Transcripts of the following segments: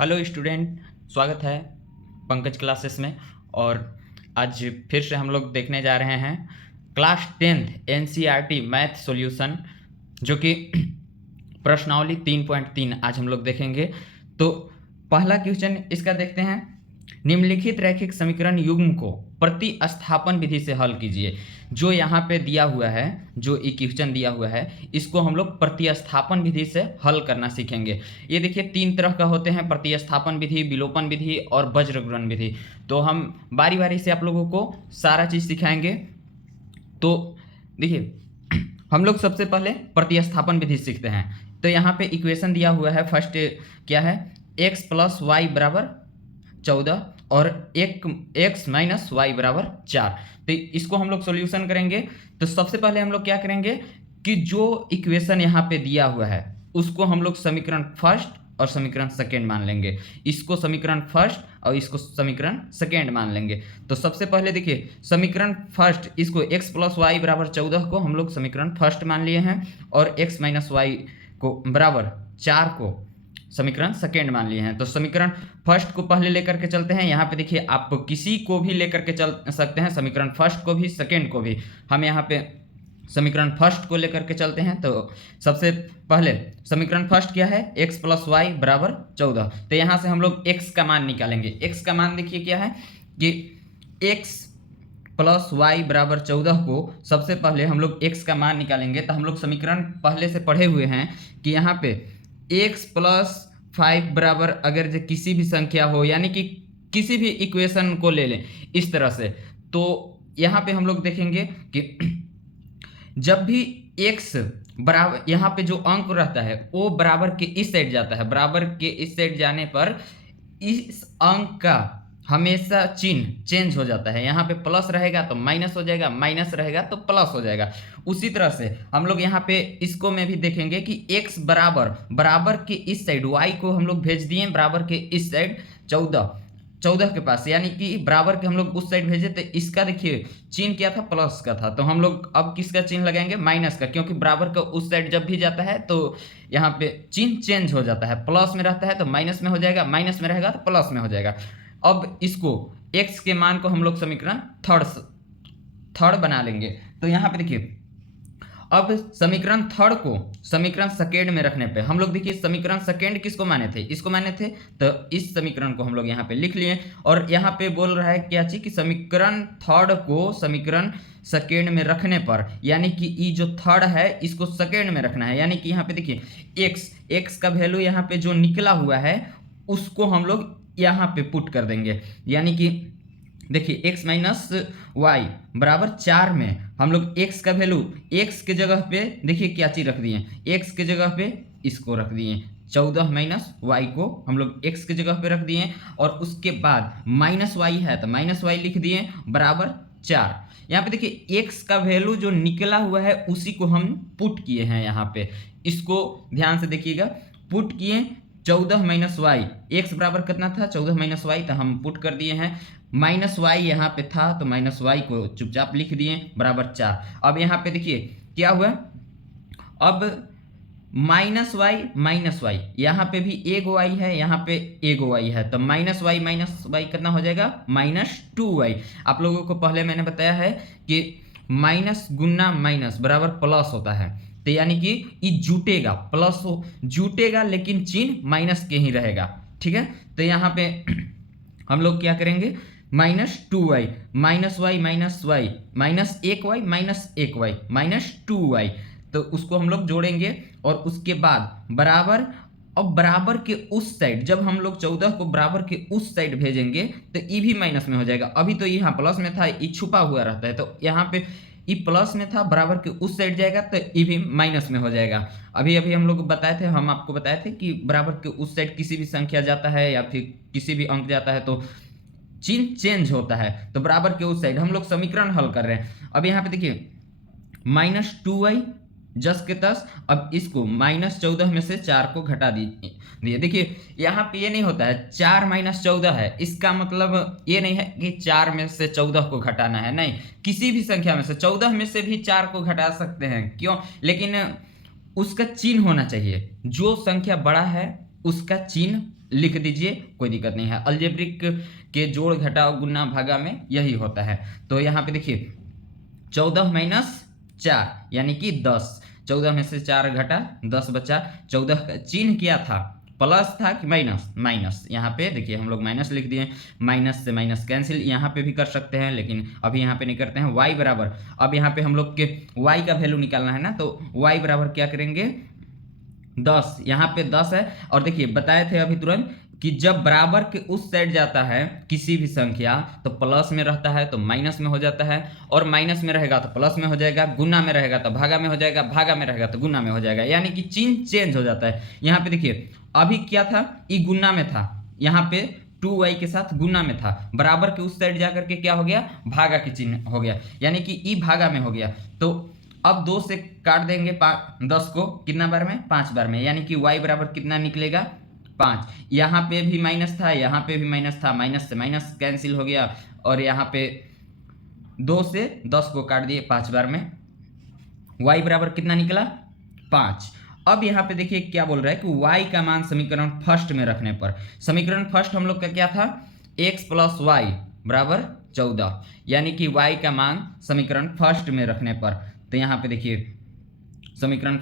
Hello student, स्वागत है Pankaj classes में। और आज फिर से हम लोग देखने जा रहे हैं class 10th NCERT math solution, जो कि प्रश्नावली 3.3 आज हम लोग देखेंगे। तो पहला क्वेश्चन इसका देखते हैं। निम्नलिखित रैखिक समीकरण युग्म को प्रतिस्थापन विधि से हल कीजिए। जो यहाँ पे दिया हुआ है, जो इक्वेशन दिया हुआ है, इसको हम लोग प्रतिस्थापन विधि से हल करना सीखेंगे। ये देखिए 3 तरह का होते हैं, प्रतिस्थापन विधि, विलोपन विधि और वज्र गुणन विधि। तो हम बारी बारी से आप लोगों को सारा चीज़ सिखाएंगे। तो देखिए हम लोग सबसे पहले प्रतिस्थापन विधि सीखते हैं। तो यहाँ पे इक्वेशन दिया हुआ है, फर्स्ट क्या है, x + y = 14 और x - y = 4। तो इसको हम लोग सॉल्यूशन करेंगे। तो सबसे पहले हम लोग क्या करेंगे कि जो इक्वेशन यहाँ पे दिया हुआ है उसको हम लोग समीकरण फर्स्ट और समीकरण सेकेंड मान लेंगे। इसको समीकरण फर्स्ट और इसको समीकरण सेकेंड मान लेंगे। तो सबसे पहले देखिए समीकरण फर्स्ट, इसको x + y = 14 को हम लोग समीकरण फर्स्ट मान लिए हैं और x - y को बराबर 4 को समीकरण सेकेंड मान लिए हैं। तो समीकरण फर्स्ट को पहले लेकर के चलते हैं। यहाँ पे देखिए आप किसी को भी लेकर के चल सकते हैं, समीकरण फर्स्ट को भी सेकेंड को भी। हम यहाँ पे समीकरण फर्स्ट को लेकर के चलते हैं। तो सबसे पहले समीकरण फर्स्ट क्या है, x + y = 14। तो यहाँ से हम लोग x का मान निकालेंगे। x का मान देखिए क्या है कि x + y = 14 को सबसे पहले हम लोग x का मान निकालेंगे। तो हम लोग समीकरण पहले से पढ़े हुए हैं कि यहाँ पे x + 5 बराबर अगर जो किसी भी संख्या हो, यानी कि किसी भी इक्वेशन को ले लें इस तरह से, तो यहाँ पे हम लोग देखेंगे कि जब भी x बराबर, यहाँ पे जो अंक रहता है वो बराबर के इस साइड जाता है। बराबर के इस साइड जाने पर इस अंक का हमेशा चिन्ह चेंज हो जाता है। यहाँ पे प्लस रहेगा तो माइनस हो जाएगा, माइनस रहेगा तो प्लस हो जाएगा। उसी तरह से हम लोग यहाँ पे इसको में भी देखेंगे कि x बराबर के इस साइड, y को हम लोग भेज दिए बराबर के इस साइड 14 के पास, यानी कि बराबर के हम लोग उस साइड भेजे। तो इसका देखिए चिन्ह क्या था, प्लस का था। तो हम लोग अब किसका चिन्ह लगाएंगे, माइनस का, क्योंकि बराबर का उस साइड जब भी जाता है तो यहाँ पे चिन्ह चेंज हो जाता है। प्लस में रहता है तो माइनस में हो जाएगा, माइनस में रहेगा तो प्लस में हो जाएगा। अब इसको x के मान को हम लोग समीकरण थर्ड बना लेंगे। तो यहाँ पे देखिए अब समीकरण थर्ड को समीकरण सेकेंड में रखने पे हम लोग देखिए समीकरण सेकेंड किसको माने थे, इसको माने थे। तो इस समीकरण को हम लोग यहाँ पे लिख लिए। और यहाँ पे बोल रहा है क्या चीज कि समीकरण थर्ड को समीकरण सेकेंड में रखने पर, यानी कि ये जो थर्ड है इसको सेकेंड में रखना है। यानी कि यहाँ पे देखिए x का वैल्यू यहाँ पे जो निकला हुआ है उसको हम लोग यहाँ पे पुट कर देंगे। यानी कि देखिए x - y = 4 में हम लोग x का वैल्यू, x के जगह पे देखिए क्या चीज रख दिए, x के जगह पे इसको रख दिए, 14 - y को हम लोग x के जगह पे रख दिए। और उसके बाद -y है तो -y लिख दिए बराबर 4। यहाँ पे देखिए x का वैल्यू जो निकला हुआ है उसी को हम पुट किए हैं यहाँ पे। इसको ध्यान से देखिएगा, पुट किए 14 - y, x बराबर कितना था 14 - y, तो हम पुट कर दिए हैं। -y यहाँ पे था तो -y को चुपचाप लिख दिए बराबर 4। अब यहाँ पे देखिए क्या हुआ, अब -y यहाँ पे भी एक y है, यहाँ पे एक y है, तो -y कितना हो जाएगा, -2y। आप लोगों को पहले मैंने बताया है कि माइनस गुना माइनस बराबर प्लस होता है। तो यानी कि ये जुटेगा, प्लस हो जुटेगा लेकिन चिन्ह माइनस के ही रहेगा, ठीक है। तो यहाँ पे हम लोग क्या करेंगे, -2y -y -1y तो उसको हम लोग जोड़ेंगे। और उसके बाद बराबर, अब बराबर के उस साइड जब हम लोग 14 को बराबर के उस साइड भेजेंगे तो ये भी माइनस में हो जाएगा। अभी तो यहाँ प्लस में था, ये छुपा हुआ रहता है, तो यहाँ पे ये प्लस में था, बराबर के उस साइड जाएगा तो ये भी माइनस में हो जाएगा। अभी हम लोग बताए थे, हम आपको बताए थे कि बराबर के उस साइड किसी भी संख्या जाता है या फिर किसी भी अंक जाता है तो चिन्ह चेंज होता है। तो बराबर के उस साइड हम लोग समीकरण हल कर रहे हैं। अब यहाँ पे देखिए -2y जस के तस। अब इसको -14 में से 4 को घटा दिए। देखिए यहाँ पे ये नहीं होता है 4 - 14 है, इसका मतलब ये नहीं है कि 4 में से 14 को घटाना है, नहीं, किसी भी संख्या में से 14 में से भी 4 को घटा सकते हैं, क्यों, लेकिन उसका चिन्ह होना चाहिए। जो संख्या बड़ा है उसका चिन्ह लिख दीजिए, कोई दिक्कत नहीं है। अलजेब्रिक के जोड़ घटाव गुना भागा में यही होता है। तो यहाँ पे देखिए 14 माइनस 4 यानी कि 10, 14 में से 4 घटा 10 बचा। 14 का चिन्ह क्या था, प्लस था कि माइनस, माइनस। यहाँ पे देखिए हम लोग माइनस लिख दिए, माइनस से माइनस कैंसिल, यहाँ पे भी कर सकते हैं लेकिन अभी यहाँ पे नहीं करते हैं। y बराबर, अब यहाँ पे हम लोग के y का वैल्यू निकालना है ना, तो y बराबर क्या करेंगे 10, यहाँ पे 10 है। और देखिए बताए थे अभी तुरंत कि जब बराबर के उस साइड जाता है किसी भी संख्या तो प्लस में रहता है तो माइनस में हो जाता है, और माइनस में रहेगा तो प्लस में हो जाएगा, गुना में रहेगा तो भागा में हो जाएगा, भागा में रहेगा तो गुना में हो जाएगा, यानी कि चिन्ह चेंज हो जाता है। यहाँ पे देखिए अभी क्या था, ई गुना में था, यहाँ पे 2y के साथ गुना में था, बराबर के उस साइड जाकर के क्या हो गया, भागा के चिन्ह हो गया, यानी कि ई भागा में हो गया। तो अब 2 से काट देंगे 10 को कितना बार में, 5 बार में, यानी कि y बराबर कितना निकलेगा 5। यहाँ पे भी माइनस था, यहाँ पे भी माइनस था, माइनस से माइनस कैंसिल हो गया, और यहाँ पे 2 से 10 को काट दिए 5 बार में, y बराबर कितना निकला 5। अब यहाँ पे देखिए क्या बोल रहा है कि y का मान समीकरण फर्स्ट में रखने पर, समीकरण फर्स्ट हम लोग का क्या था, x प्लस वाई बराबर 14, यानी कि y का मान समीकरण फर्स्ट में रखने पर। तो यहाँ पे देखिए समीकरण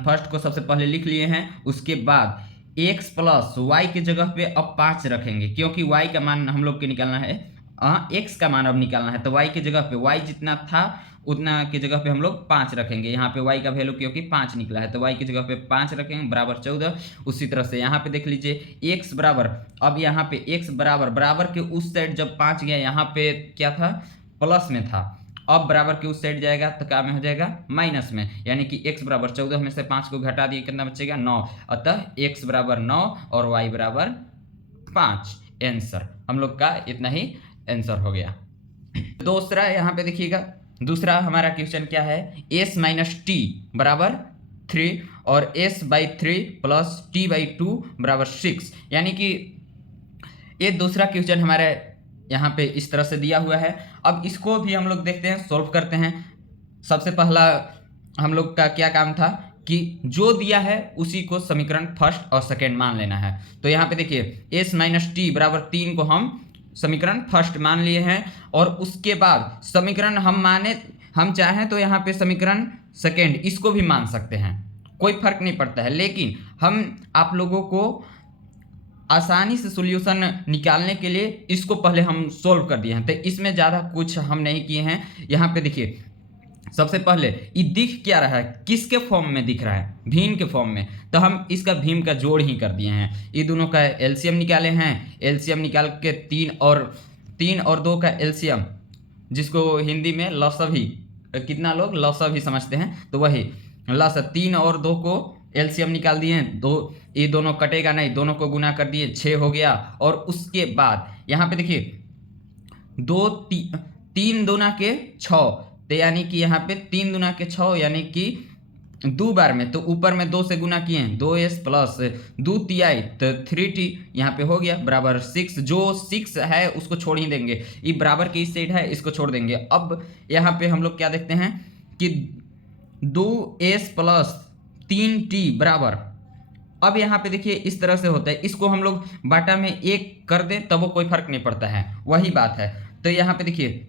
फर्स्ट को सबसे पहले लिख लिए हैं, उसके बाद x प्लस वाई के जगह पे अब 5 रखेंगे, क्योंकि y का मान हम लोग के निकालना है, x का मान अब निकालना है, तो y के जगह पे y जितना था उतना के जगह पे हम लोग 5 रखेंगे। यहाँ पे y का वैल्यू क्योंकि 5 निकला है तो y की जगह पे 5 रखेंगे बराबर 14। उसी तरह से यहाँ पे देख लीजिए x बराबर, अब यहाँ पे x बराबर के उस साइड जब 5 गया, यहाँ पे क्या था प्लस में था, अब बराबर के उस साइड जाएगा तो क्या में हो जाएगा माइनस में, यानी कि x बराबर 14 में से 5 को घटा दिए कितना बचेगा 9, अतः x बराबर 9 और y बराबर 5। आंसर हम लोग का इतना ही आंसर हो गया। दूसरा यहाँ पे देखिएगा, दूसरा हमारा क्वेश्चन क्या है, s माइनस टी बराबर 3 और s by 3 plus T by 2 बराबर 6, यानी कि ये दूसरा क्वेश्चन हमारे यहाँ पे इस तरह से दिया हुआ है। अब इसको भी हम लोग देखते हैं, सॉल्व करते हैं। सबसे पहला हम लोग का क्या काम था कि जो दिया है उसी को समीकरण फर्स्ट और सेकेंड मान लेना है। तो यहाँ पे देखिए s माइनस टी बराबर 3 को हम समीकरण फर्स्ट मान लिए हैं, और उसके बाद समीकरण हम चाहें तो यहाँ पे समीकरण सेकेंड इसको भी मान सकते हैं, कोई फर्क नहीं पड़ता है, लेकिन हम आप लोगों को आसानी से सॉल्यूशन निकालने के लिए इसको पहले हम सोल्व कर दिए हैं, तो इसमें ज़्यादा कुछ हम नहीं किए हैं। यहाँ पे देखिए सबसे पहले ये दिख क्या रहा है, किसके फॉर्म में दिख रहा है, भीम के फॉर्म में, तो हम इसका भीम का जोड़ ही कर दिए हैं। ये दोनों का एलसीएम निकाले हैं, एलसीएम निकाल के 3 और 2 का एलसीएम, जिसको हिंदी में लसभी, कितना लोग लसभी समझते हैं, तो वही लस 3 और 2 को एलसीएम निकाल दिए हैं, ये दोनों कटेगा नहीं, दोनों को गुना कर दिए 6 हो गया। और उसके बाद यहाँ पे देखिए 3 दूना के 6, तो यानी कि यहाँ पे 3 दूना के 6 यानी कि 2 बार में, तो ऊपर में 2 से गुना किए हैं, 2s प्लस 2 ti तो 3t यहाँ पे हो गया बराबर 6। जो 6 है उसको छोड़ ही देंगे, ये बराबर के इस साइड है इसको छोड़ देंगे। अब यहाँ पे हम लोग क्या देखते हैं कि 2s प्लस 3t बराबर, अब यहाँ पे देखिए इस तरह से होता है, इसको हम लोग बाटा में 1 कर दें तब वो कोई फर्क नहीं पड़ता है, वही बात है। तो यहाँ पे देखिए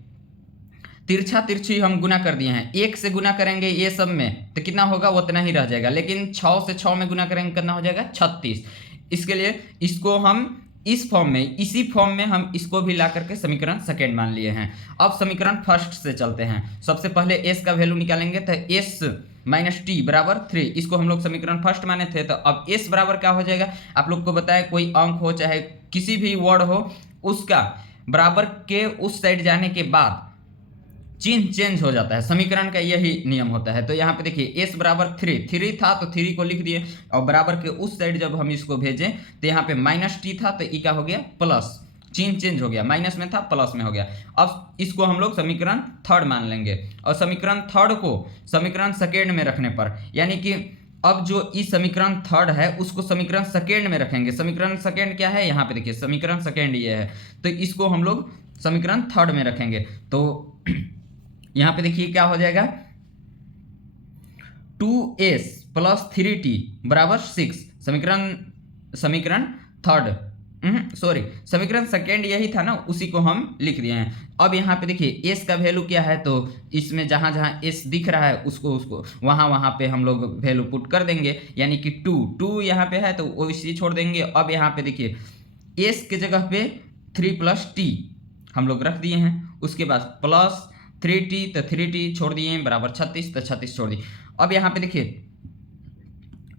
तिरछी हम गुना कर दिए हैं, 1 से गुना करेंगे ये सब में तो कितना होगा उतना ही रह जाएगा, लेकिन 6 से 6 में गुना करेंगे कितना हो जाएगा 36। इसके लिए इसको हम इस फॉर्म में, इसी फॉर्म में हम इसको भी ला करके समीकरण सेकेंड मान लिए हैं। अब समीकरण फर्स्ट से चलते हैं। सबसे पहले s का वैल्यू निकालेंगे, तो s माइनस टी बराबर 3, इसको हम लोग समीकरण फर्स्ट माने थे, तो अब s बराबर क्या हो जाएगा, आप लोग को बताया कोई अंक हो चाहे किसी भी वर्ड हो, उसका बराबर के उस साइड जाने के बाद चिन्ह चेंज हो जाता है, समीकरण का यही नियम होता है। तो यहाँ पे देखिए s बराबर 3 था तो 3 को लिख दिए, और बराबर के उस साइड जब हम इसको भेजें तो यहाँ पे माइनस टी था तो ई का हो गया प्लस, चिन्ह चेंज हो गया, माइनस में था प्लस में हो गया। अब इसको हम लोग समीकरण थर्ड मान लेंगे, और समीकरण थर्ड को समीकरण सेकेंड में रखने पर, यानी कि अब जो इस समीकरण थर्ड है उसको समीकरण सेकेंड में रखेंगे। समीकरण सेकेंड क्या है, यहाँ पे देखिए समीकरण सेकेंड ये है, तो इसको हम लोग समीकरण थर्ड में रखेंगे। तो यहाँ पे देखिए क्या हो जाएगा, 2s प्लस 3t बराबर 6, समीकरण समीकरण थर्ड सॉरी समीकरण सेकेंड यही था ना, उसी को हम लिख दिए हैं। अब यहाँ पे देखिए एस का वैल्यू क्या है, तो इसमें जहाँ जहाँ एस दिख रहा है उसको वहाँ पे हम लोग वैल्यू पुट कर देंगे, यानी कि 2 यहाँ पे है तो वो इसी छोड़ देंगे। अब यहाँ पे देखिए एस के जगह पे 3 + t हम लोग रख दिए हैं, उसके बाद प्लस 3t तो 3t छोड़ दिए बराबर 36 तो 36 छोड़ दिए। अब यहाँ पे देखिए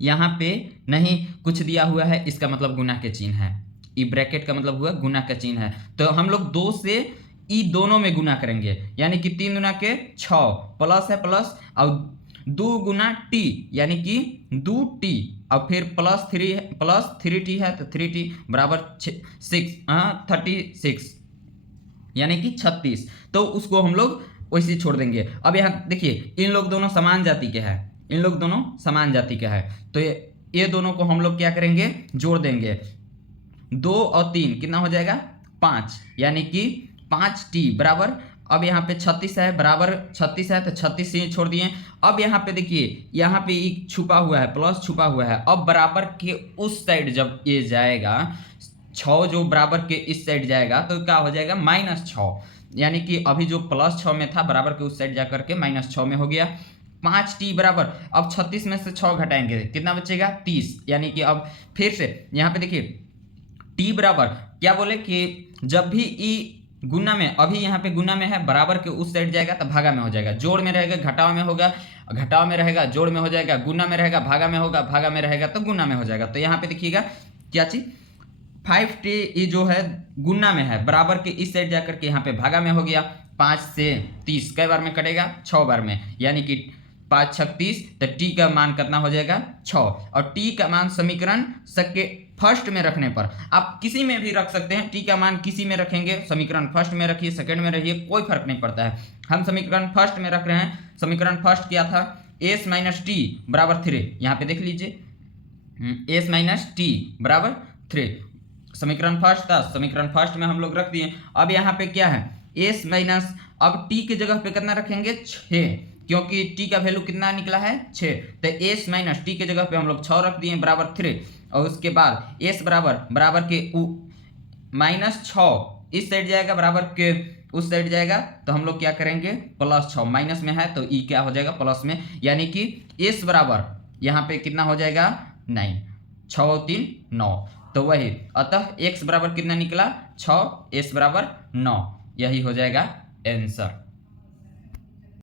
यहाँ पे नहीं कुछ दिया हुआ है, इसका मतलब गुना के चिन्ह है, ई ब्रैकेट का मतलब हुआ गुना का चिन्ह है, तो हम लोग 2 से ई दोनों में गुना करेंगे, यानी कि 3 दूना के 6 प्लस है प्लस और 2 गुना टी यानी कि 2t और फिर प्लस 3t है तो 3t बराबर 36 यानी कि 36, तो उसको हम लोग वैसे छोड़ देंगे। अब यहाँ देखिए इन लोग दोनों समान जाति के हैं, इन लोग दोनों समान जाति के हैं, तो ये दोनों को हम लोग क्या करेंगे जोड़ देंगे, 2 और 3 कितना हो जाएगा 5, यानी कि 5t बराबर, अब यहाँ पे 36 है बराबर 36 है तो 36 से छोड़ दिए। अब यहाँ पे देखिए यहाँ पे एक छुपा हुआ है, प्लस छुपा हुआ है, अब बराबर के उस साइड जब ये जाएगा 6 जो बराबर के इस साइड जाएगा तो क्या हो जाएगा -6, यानी कि अभी जो +6 में था बराबर के उस साइड जाकर के -6 में हो गया। 5t बराबर, अब 36 में से 6 घटाएंगे कितना बचेगा 30, यानी कि अब फिर से यहाँ पे देखिए t बराबर क्या बोले कि जब भी ई गुना में, अभी यहाँ पे गुना में है बराबर के उस साइड जाएगा तो भागा में हो जाएगा, जोड़ में रहेगा घटाव में होगा, घटाव में रहेगा जोड़ में हो जाएगा, गुना में रहेगा भागा में होगा, भागा में रहेगा तो गुना में हो जाएगा। तो यहाँ पे देखिएगा क्या चीज 5t ये जो है गुना में है बराबर के इस साइड जाकर के यहाँ पे भागा में हो गया। 5 से 30 कई बार में कटेगा 6 बार में, यानी कि 5 × 36 तो t का मान कितना हो जाएगा 6, और t का मान समीकरण के फर्स्ट में रखने पर आप किसी में भी रख सकते हैं, t का मान किसी में रखेंगे, समीकरण फर्स्ट में रखिए सेकंड में रखिए कोई फर्क नहीं पड़ता है, हम समीकरण फर्स्ट में रख रहे हैं। समीकरण फर्स्ट क्या था s - t बराबर 3, यहाँ पे देख लीजिए s - t बराबर 3 समीकरण फर्स्ट था, समीकरण फर्स्ट में हम लोग रख दिए। अब यहाँ पे क्या है s माइनस, अब t के जगह पे कितना रखेंगे 6, क्योंकि t का वैल्यू कितना निकला है 6, तो s - t के जगह पे हम लोग 6 रख दिए बराबर 3, और उसके बाद s बराबर के -6 इस साइड जाएगा बराबर के उस साइड जाएगा, तो हम लोग क्या करेंगे +6 माइनस में है तो e क्या हो जाएगा प्लस में, यानी कि s बराबर यहाँ पे कितना हो जाएगा 9, 6 और 3 9, तो वही अतः x बराबर कितना निकला 6, s बराबर 9, यही हो जाएगा आंसर।